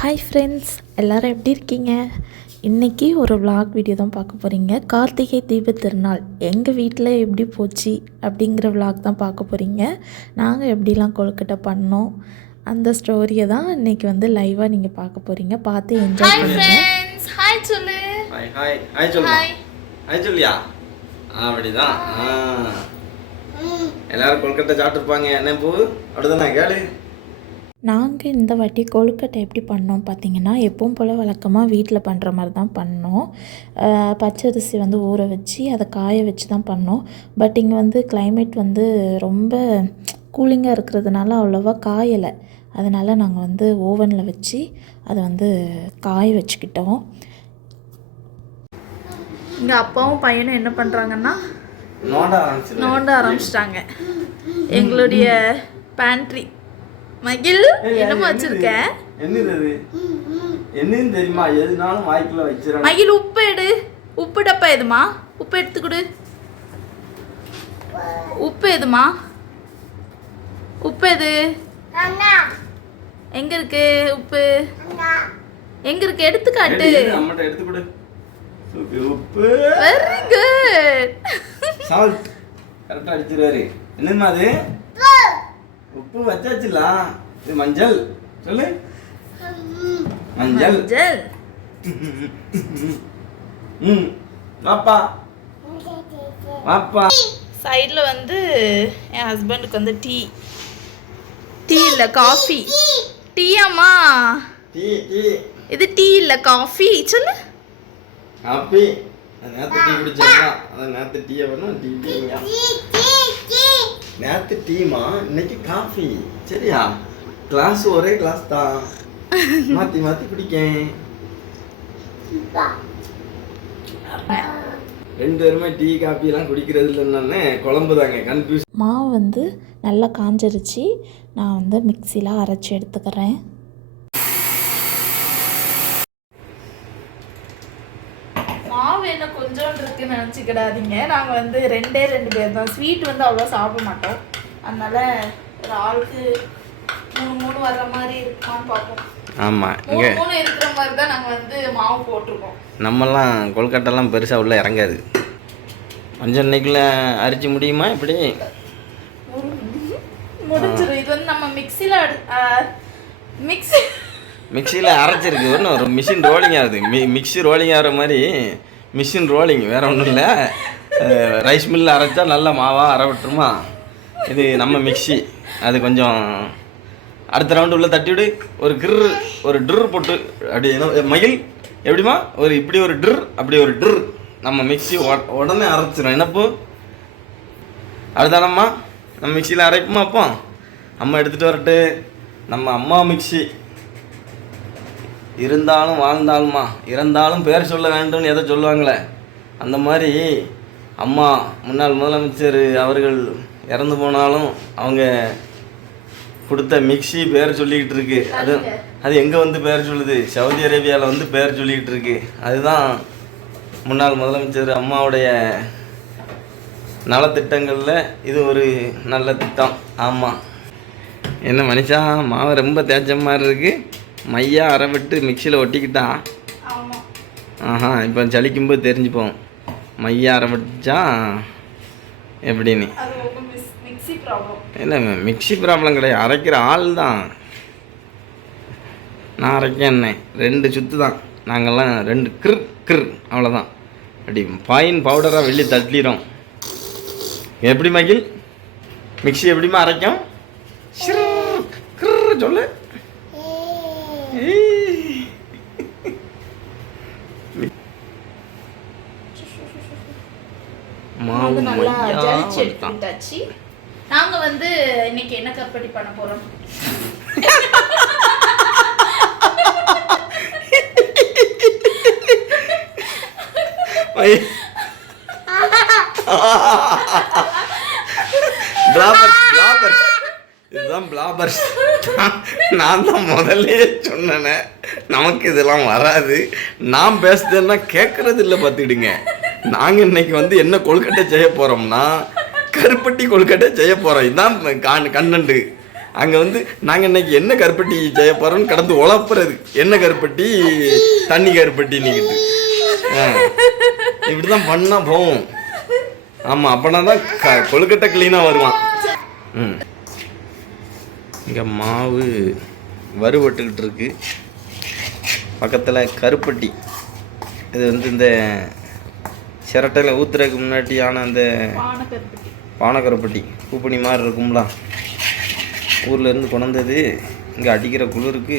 Hi friends எல்லாரும் எப்படி இருக்கீங்க? இன்றைக்கி ஒரு vlog வீடியோ தான் பார்க்க போகிறீங்க கார்த்திகை தீப திருநாள் எங்கள் வீட்டில் எப்படி போச்சு அப்படிங்கிற vlog தான் பார்க்க போகிறீங்க நாங்கள் எப்படிலாம் கொழுக்கட்டை பண்ணோம் அந்த ஸ்டோரியை தான் இன்றைக்கி வந்து லைவாக நீங்கள் பார்க்க போகிறீங்க பார்த்து என்ஜாய் ஹாய் பண்ணுங்க. ஃப்ரெண்ட்ஸ் ஹாய் சொல்லு. ஹாய் ஹாய் ஹாய் சொல்லுமா? ஹாய் ஹாய் சொல்லியா? அப்படிதான். எல்லாரும் கொல்கட்டை சாப்பிட்டுருப்பாங்க. என்ன பூ? அப்படிதானே கேளு. நாங்கள் இந்த வாட்டி கொழுக்கட்டை எப்படி பண்ணோம் பார்த்தீங்கன்னா எப்பவும் போல் வழக்கமாக வீட்டில் பண்ணுற மாதிரி தான் பண்ணோம். பச்சரிசி வந்து ஊற வச்சு அதை காய வச்சு தான் பண்ணோம். பட் இங்கே வந்து climate வந்து ரொம்ப கூலிங்காக இருக்கிறதுனால அவ்வளோவா காயலை. அதனால் நாங்கள் வந்து ஓவனில் வச்சு அதை வந்து காய வச்சுக்கிட்டோம். இங்கே அப்பாவும் பையனும் என்ன பண்ணுறாங்கன்னா நோண்ட ஆரம்பிச்சிட்டாங்க. எங்களுடைய பேண்ட்ரி மகிழ் என்னமா வச்சிருக்க? என்னது அது? என்னன்னு தெரியுமா? எதுனாலும் வாய்க்குள்ள வச்சிடணும். மகிழ் உப்பு எடு. உப்பு டப்பா எதுமா? உப்பு எடுத்து கொடு. உப்பு எதுமா? உப்பு எது? எங்க இருக்கு உப்பு? எங்க இருக்கு? எடுத்து காட்டு. எடுத்து கொடு. உப்பு, வெரி குட் சால்ட் கரெக்டாக அடிச்சிருவாரு. என்னம்மா அது? உப்பு வச்சாச்சுலாம் இது மஞ்சள். சொல்லு. மஞ்சள். ஜல் ம். வாப்பா. வாப்பா. சைடில் வந்து என் ஹஸ்பண்டுக்கு வந்து டீ. டீ இல்லை காஃபி. டீயாம்மா. Tea tea. இது டீ இல்லை காஃபி. சொல்லு. காப்பி நேற்று டீ அதான் நேற்று டீயை வேணும் டீ. நேற்று டீமா இன்னைக்கு காஃபி சரியா? கிளாஸ் ஒரே கிளாஸ் தான். மாற்றி மாற்றி குடிக்கேன். ரெண்டு பேருமே டீ காஃபி எல்லாம் குடிக்கிறது இல்லைன்னு குழம்பு தாங்க கன்ஃபியூஸ் மாவு வந்து நல்லா காஞ்சிருச்சு நான் வந்து மிக்சியில் அரைச்சி எடுத்துக்கிறேன். என்ன கொஞ்சோண்டு இருக்குன்னு நினச்சிக்கிடாதீங்க. நாங்கள் வந்து ரெண்டே ரெண்டு பேர் தான். ஸ்வீட் வந்து அவ்வளோ சாப்பிட மாட்டோம். அதனால ஒரு ஆளுக்கு மூணு மூணு வர்ற மாதிரி இருக்குமான்னு பார்ப்போம். ஆமாம் மூணு மூணு இருக்கிற மாதிரி தான் நாங்கள் வந்து மாவு போட்டிருக்கோம். நம்மெல்லாம் கொல்கட்டெல்லாம் பெருசாக உள்ள இறங்காது. கொஞ்சம் இன்னைக்குள்ள அரிச்சு முடியுமா இப்படி? முடிஞ்சிடும் இது வந்து நம்ம மிக்சியில் மிக்ஸி மிக்சியில் அரைச்சிருக்கு. ஒன்றும் ஒரு மிஷின் ரோலிங் ஆகுது. மி மிக்ஸி ரோலிங் ஆகிற மாதிரி மிஷின் ரோலிங் வேற ஒன்றும் இல்லை ரைஸ் மில்லில் அரைச்சா நல்ல மாவாக அரை விட்டுருமா இது நம்ம மிக்ஸி. அது கொஞ்சம் அடுத்த ரவுண்டு உள்ள தட்டி விடு ஒரு கிர் ஒரு ட்ர் போட்டு அப்படி என்ன எப்படிமா ஒரு இப்படி ஒரு ட்ர் அப்படி ஒரு ட்ர் நம்ம மிக்ஸி உடனே அரைச்சிடும் என்னப்போ? அதுதானம்மா நம்ம மிக்சியில் அரைப்போமா அப்போ? அம்மா எடுத்துகிட்டு வரட்டு. நம்ம அம்மா மிக்ஸி. இருந்தாலும் வாழ்ந்தாலுமா? இறந்தாலும் பேர் சொல்ல வேண்டும்னு எதை சொல்லுவாங்களே. அந்த மாதிரி அம்மா முன்னாள் முதலமைச்சர் அவர்கள் இறந்து போனாலும் அவங்க கொடுத்த மிக்ஸி பேர் சொல்லிக்கிட்டு இருக்கு. அது அது எங்கே வந்து பேர் சொல்லுது? சவுதி அரேபியாவில் வந்து பேர் சொல்லிக்கிட்டு இருக்கு. அதுதான் முன்னாள் முதலமைச்சர் அம்மாவுடைய நலத்திட்டங்களில் இது ஒரு நல்ல திட்டம். ஆமாம் என்ன மனுஷா மாவை ரொம்ப தேய்ச்ச மாதிரி இருக்குது மையா அரை விட்டு மிக்சியில் ஒட்டிக்கிட்டா? ஆஹா இப்போ ஜலிக்கும்போது தெரிஞ்சுப்போம். மையா அரை விட்டுச்சா எப்படின்னு. இல்லை மிக்ஸி ப்ராப்ளம் கிடையாது. அரைக்கிற ஆள் தான். நான் அரைக்கேன் ரெண்டு சுத்து தான். நாங்கள்லாம் ரெண்டு கிர் கிர் அவ்வளோதான் அப்படி பாயின் பவுடராக வெளியே தட்டிடுறோம் எப்படி மகிழ் மிக்ஸி எப்படிமா அரைக்கும்? சொல்லு. மாவு வந்து நல்லா மையா ஜலிச்சு வந்துட்டான். எடுத்துட்டாச்சு. நாங்க வந்து இன்னைக்கு என்ன கற்படி பண்ண போறோம்? பிளாபர்ஸ் இதுதான் பிளாபர்ஸ் நான் தான் முதல்ல சொன்னேனே. நமக்கு இதெல்லாம் வராது. நான் பேசுறதுன்னா கேட்கறது இல்லை பார்த்துக்கிடுங்க நாங்கள் இன்னைக்கு வந்து என்ன கொழுக்கட்டை செய்ய போகிறோம்னா கருப்பட்டி கொழுக்கட்டை செய்ய போகிறோம் இதுதான் கண் கண்ணண்டு. அங்கே வந்து நாங்கள் இன்னைக்கு என்ன கருப்பட்டி செய்ய போகிறோம்னு கடந்து உழப்புறது. என்ன கருப்பட்டி? தண்ணி கருப்பட்டி நிக்கிட்டு இப்படிதான் பண்ணால் போவோம் ஆமாம் அப்படின்னா தான் க- கொழுக்கட்டை க்ளீனாக வருவான். ம். இங்க மாவு வறுபட்டுக்கிட்டு இருக்கு. பக்கத்துல கருப்பட்டி. இது வந்து இந்த சிரட்டையில் ஊத்துறதுக்கு முன்னாடியான அந்த பானை கருப்பட்டி பானக்கருப்பட்டி. பூப்பணி மாதிரி இருக்கும்ல. ஊர்ல இருந்து கொண்டது இங்கே அடிக்கிற குளிருக்கு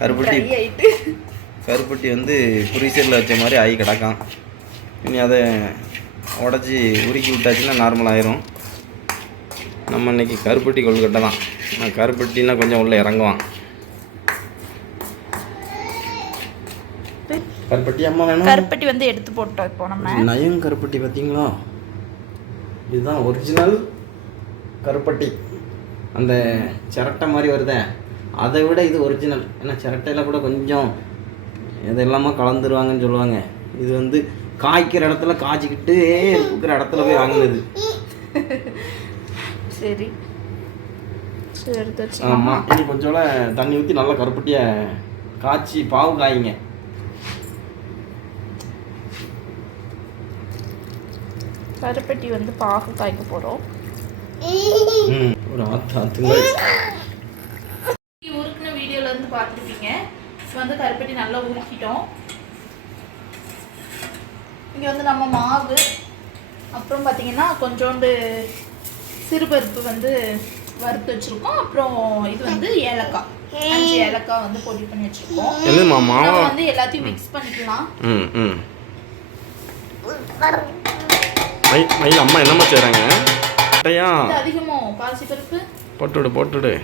கருப்பட்டி. கருப்பட்டி வந்து ஃப்ரீசரில் வச்ச மாதிரி ஆகி கிடக்கான். இனி அதை உடச்சி உருக்கி விட்டாச்சுன்னா நார்மல் ஆயிரும். நம்ம இன்னைக்கு கருப்பட்டி கொழுக்கட்டை தான். நான் கருப்பட்டின்னா கொஞ்சம் உள்ளே இறங்குவான். கருப்பட்டி அம்மா வேணும். கருப்பட்டி வந்து எடுத்து போட்டோம் இப்போ நம்ம. நயம் கருப்பட்டி பார்த்தீங்களா? இதுதான் ஒரிஜினல் கருப்பட்டி. அந்த சிரட்டை மாதிரி வருதே. அதை விட இது ஒரிஜினல் ஏன்னா சிரட்டையில் கூட கொஞ்சம் இதெல்லாமா கலந்துருவாங்கன்னு சொல்லுவாங்க. இது வந்து காய்க்கிற இடத்துல காய்ச்சிக்கிட்டு இருக்கிற இடத்துல போய் வாங்கினது. சரி. சரி ஆமாம் இனி கொஞ்சோட தண்ணி ஊற்றி நல்லா கருப்பட்டியை காய்ச்சி பாவு காய்ங்க. கருப்பட்டி வந்து பாகு காய்க்க போகிறோம் ஒரு உருக்குன வீடியோல இருந்து பார்த்துருப்பீங்க இப்போ வந்து கருப்பட்டி நல்லா உருக்கிட்டோம். இங்கே வந்து நம்ம மாவு அப்புறம் பார்த்தீங்கன்னா கொஞ்சோண்டு சிறுபருப்பு வந்து வறுத்து வச்சுருக்கோம். அப்புறம் இது வந்து ஏலக்காய். அஞ்சு ஏலக்காய் வந்து பொடி பண்ணி வச்சுருக்கோம். நம்ம வந்து எல்லாத்தையும் மிக்ஸ் பண்ணிக்கலாம். மயில் அம்மா என்னம்மா செய்கிறாங்க அட்டையா இது அதிகமோ பாசிப்பருப்பு போட்டுவிடு போட்டுவிடு.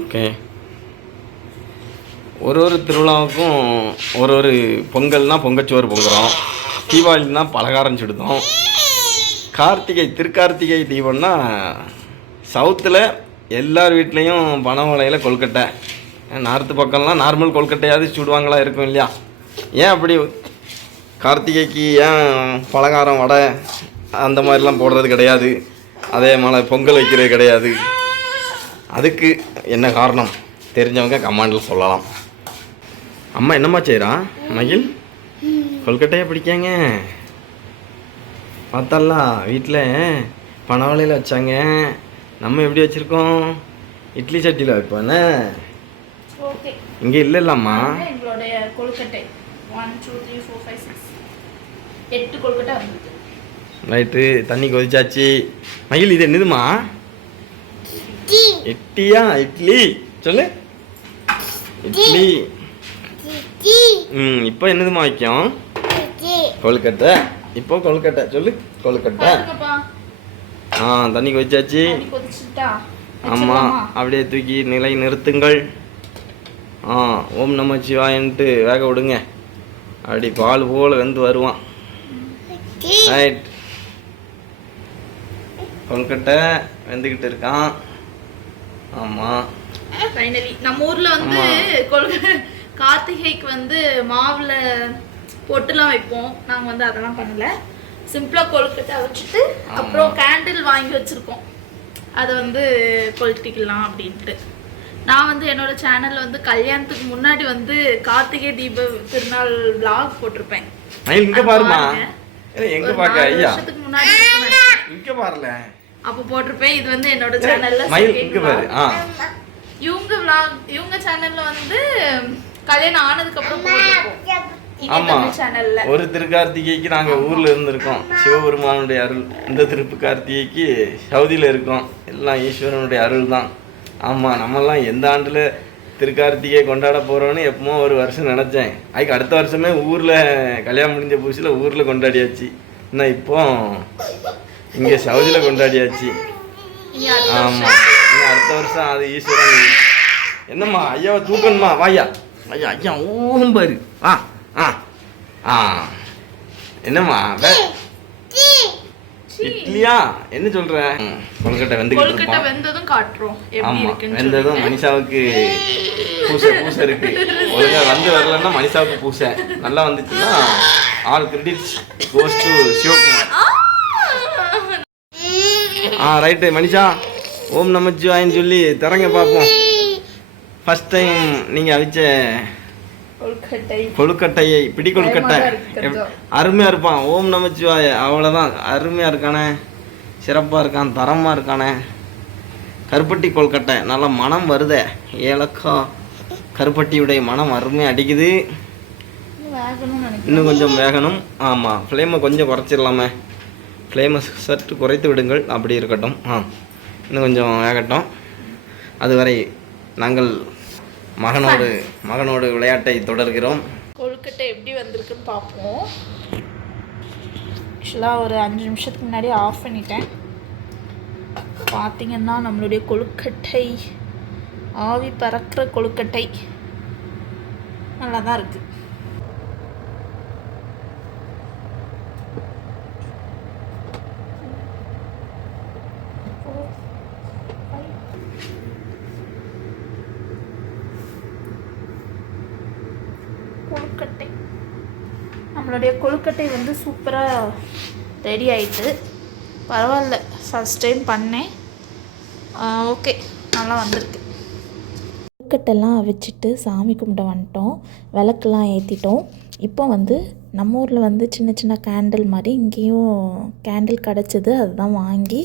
ஓகே. ஒரு ஒரு திருவிழாவுக்கும் ஒரு ஒரு பொங்கல்னா பொங்கச்சோறு பொங்குறோம். தீபாவளினா பலகாரம் சுடுதோம். கார்த்திகை திருக்கார்த்திகை தீபம்னா சவுத்தில் எல்லார் வீட்லேயும் பனை ஓலையில் நார்த்து பக்கம்லாம் நார்மல் கொல்கட்டையாவது சுடுவாங்களா இருக்கும் இல்லையா? ஏன் அப்படி கார்த்திகைக்கு ஏன் பலகாரம் வடை அந்த மாதிரிலாம் போடுறது கிடையாது? அதே மாதிரி பொங்கல் வைக்கிறது கிடையாது. அதுக்கு என்ன காரணம்? தெரிஞ்சவங்க கமாண்டில் சொல்லலாம். அம்மா என்னம்மா செய்கிறான் மகிழ் கொல்கட்டையை பிடிக்காங்க? பார்த்தல்ல வீட்டில் பனவலையில் வச்சாங்க. நம்ம எப்படி வச்சுருக்கோம்? இட்லி சட்டியில் வைப்போண்ணே ஓகே. இங்கே இல்லைல்லம்மா எங்களுடைய கொழுக்கட்டை one two three four five six எட்டு கொழுக்கட்டை வந்திருக்கு ரைட்டு தண்ணி கொதிச்சாச்சு. மகிழ் இது என்னதுமா இட்லியா? இட்லி. சொல்லு. இட்லி. ம் இப்போ என்னதுமா வைக்கும்? கொழுக்கட்டை. இப்போ கொழுக்கட்டை. சொல்லு கொழுக்கட்டை. ஆ தண்ணி கொதிச்சாச்சு ஆமாம் அப்படியே தூக்கி நிலை நிறுத்துங்கள். ஆ ஓம் நம சிவாயன்ட்டு வேக விடுங்க. அப்படி பால் போல் வெந்து வருவான். ரைட் கொழுக்கட்டை வெந்துக்கிட்டு இருக்கான். ஆமாம் ஃபைனலி நம்ம ஊர்ல வந்து கொழுக்கட்டை கார்த்திகைக்கு வந்து மாவுல பொட்டுலாம் வைப்போம். நாங்க வந்து அதெல்லாம் பண்ணல. சிம்பிளா கொழுக்கட்டை வச்சுட்டு அப்புறம் கேண்டில் வாங்கி வச்சிருக்கோம். அதை வந்து கொளுத்திக்கலாம் அப்படின்ட்டு. நான் வந்து என்னோட சேனல்ல வந்து கல்யாணத்துக்கு முன்னாடி வந்து கார்த்திகை தீப திருநாள் vlog போட்டிருப்பேன். இங்கே பாருமா எங்க நாலு ஐயா. முன்னாடி. இங்க பாருல. அப்போ போட்டிருப்பேன். இது வந்து என்னோட சேனல்ல இங்க பாரு. இவங்க vlog இவங்க சேனல்ல வந்து கல்யாணம் ஆனதுக்கு அப்புறம் போட்டிருக்கோம். இங்க ஆமா. தமிழ் சேனல்ல ஒரு திருக்கார்த்திகைக்கு நாங்க ஊர்ல இருந்திருக்கோம். சிவபெருமானுடைய அருள். இந்த திரு கார்த்திகைக்கு சவுதியில இருக்கோம். எல்லாம் ஈஸ்வரனுடைய அருள் தான் ஆமா நம்மலாம் எந்த ஆண்டுல திருக்கார்த்திகை கொண்டாட போறோம்னு எப்பமோ ஒரு வருஷம் நினைச்சேன். அதுக்கு அடுத்த வருஷமே ஊர்ல கல்யாணம் முடிஞ்ச புதுசுல ஊர்ல கொண்டாடியாச்சு. இன்னும் இப்போ இங்க சவுதியில கொண்டாடியாச்சு. இனி அடுத்த ஆமா. இன்னும் அடுத்த வருஷம் அது ஈஸ்வரன். என்னம்மா ஐயாவை தூக்கணுமா? வாயா. ஐயா ஐயா ஓம் பாரு ஆ ஆ ஆ. என்னம்மா வே- இட்லியா? என்ன சொல்ற? கொழுக்கட்டை வெந்துக்கிட்டு கொழுக்கட்டை வெந்ததும் காட்டுறோம். எப்படி ஆமா வெந்ததும். மனிஷாவுக்கு பூசை பூசை இருக்கு. ஒழுங்கா வந்து வரலன்னா மனிஷாவுக்கு பூசை. நல்லா வந்துச்சுன்னா all credits goes to Sivakumar. Ah. Right. Manisha ஓம் நமச்சிவாயின்னு சொல்லி திறங்க பார்ப்போம் ஃபர்ஸ்ட் டைம் நீங்கள் அவிச்ச கொழுக்கட்டையை பிடி கொழுக்கட்டை பயமா இருக்கு கொஞ்சம். எப்- அருமையா இருப்பான். ஓம் நமச்சிவாய. அவ்வளோதான் அருமையா இருக்கானே. சிறப்பா இருக்கான் தரமா இருக்கானே. கருப்பட்டி கொழுக்கட்டை. நல்ல மனம் வருதே. ஏலக்கா கருப்பட்டியுடைய மனம் அருமையாக அடிக்குது. இன்னும் கொஞ்சம் வேகணும். ஆமாம் ஃப்ளேமை கொஞ்சம் குறைச்சிடலாமே. ஃப்ளேமை சற்று குறைத்து விடுங்கள். அப்படி இருக்கட்டும். ஆ இன்னும் கொஞ்சம் வேகட்டும். அதுவரை நாங்கள் மகனோடு மகனோடு விளையாட்டை தொடர்கிறோம். கொழுக்கட்டை எப்படி வந்திருக்குன்னு பார்ப்போம். ஆக்சுவலாக ஒரு அஞ்சு நிமிஷத்துக்கு முன்னாடி ஆஃப் பண்ணிட்டேன். பார்த்தீங்கன்னா நம்மளுடைய கொழுக்கட்டை ஆவி பறக்கிற கொழுக்கட்டை நல்லா தான் இருக்குது கொழுக்கட்டை. நம்மளுடைய கொழுக்கட்டை வந்து சூப்பராக ரெடி ஆயிட்டு. பரவாயில்ல ஃபஸ்ட் டைம் பண்ணேன். ஓகே நல்லா வந்திருக்கு. கொழுக்கட்டெல்லாம் அவிச்சிட்டு சாமி கும்பிட வந்துட்டோம். விளக்கெல்லாம் ஏற்றிட்டோம் இப்போ வந்து நம்ம ஊரில் வந்து சின்ன சின்ன கேண்டில் மாதிரி இங்கேயும் கேண்டில் கிடச்சிது அதுதான் வாங்கி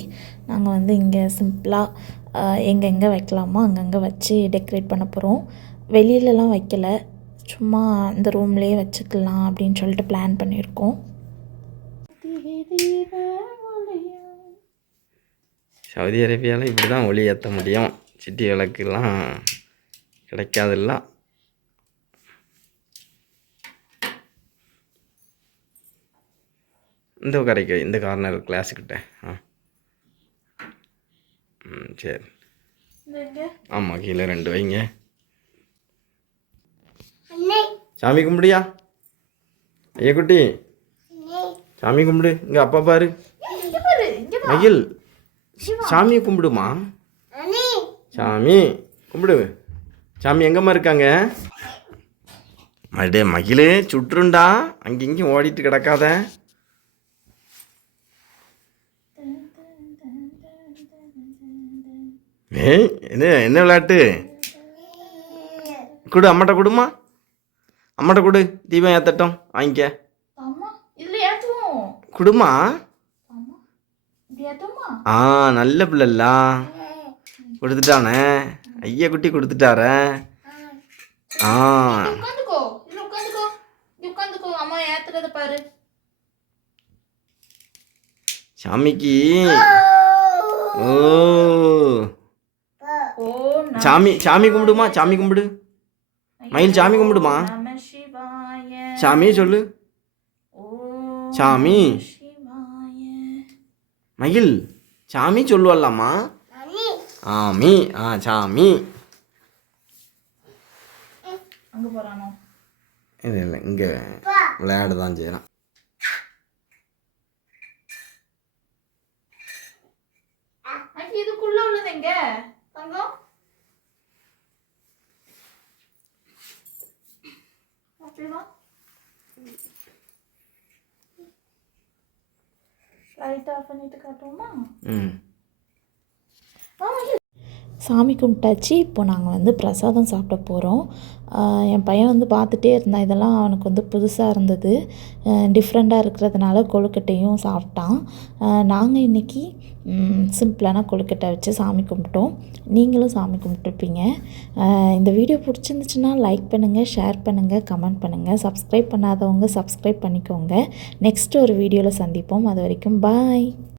நாங்கள் வந்து இங்கே சிம்பிளாக எங்கெங்கே வைக்கலாமோ அங்கங்கே வச்சு டெக்கரேட் பண்ண போகிறோம் வெளியிலலாம் வைக்கல. சும்மா இந்த ரூம்லேயே வச்சுக்கலாம் அப்படின்னு சொல்லிட்டு பிளான் பண்ணியிருக்கோம். சவுதி அரேபியாவில் இப்படி தான் ஒளி ஏற்ற முடியும். சிட்டி விளக்குலாம் கிடைக்காதுல்ல. இந்த கரைக்கு இந்த கார்னர் கிளாஸுக்கிட்ட ஆ. ம் சரி. ஆமாம் கீழே ரெண்டு வைங்க. சாமி கும்பிடியா? ஐயா குட்டி சாமி கும்பிடு. இங்கே அப்பா பாரு. மகில் சாமியை கும்பிடுமா? சாமி கும்பிடு. சாமி எங்கம்மா இருக்காங்க? அடே மகிழே சுற்றுண்டா. அங்கேயும் ஓடிட்டு கிடக்காத. ஏய் என்ன என்ன விளையாட்டு? கொடு அம்மாட்ட கொடுமா? அம்மாட்ட கொடு தீபம் ஏத்தட்டும் வாங்கிக்க. கொடுமா? ஆ நல்ல பிள்ளைல கொடுத்துட்டானே. ஐயா குட்டி கொடுத்துட்டாரே. ஆ. சாமிக்கு. ஓ. ஓ சாமி சாமி கும்பிடுமா? சாமி கும்பிடு. மயில் சாமி கும்பிடுமா? சாமி சொல்லு. சாமி. மயில் சாமி சொல்லுவல்லாமா? ஆமி. ஆ சாமி. இல்லை இல்லை இங்கே விளையாட தான் செய்கிறான் ம். சாமி கும்பிட்டாச்சு. இப்போ நாங்கள் வந்து பிரசாதம் சாப்பிட போகிறோம் என் பையன் வந்து பார்த்துட்டே இருந்தான். இதெல்லாம் அவனுக்கு வந்து புதுசாக இருந்தது. டிஃப்ரெண்ட்டாக இருக்கிறதுனால கொழுக்கட்டையும் சாப்பிட்டான். நாங்கள் இன்றைக்கி சிம்பிளான கொழுக்கட்டை வச்சு சாமி கும்பிட்டோம். நீங்களும் சாமி கும்பிட்டுருப்பீங்க. இந்த வீடியோ பிடிச்சிருந்துச்சுன்னா லைக் பண்ணுங்கள் ஷேர் பண்ணுங்கள் கமெண்ட் பண்ணுங்கள் சப்ஸ்கிரைப் பண்ணாதவங்க சப்ஸ்கிரைப் பண்ணிக்கோங்க. நெக்ஸ்ட் ஒரு வீடியோவில் சந்திப்போம். அது வரைக்கும் பாய்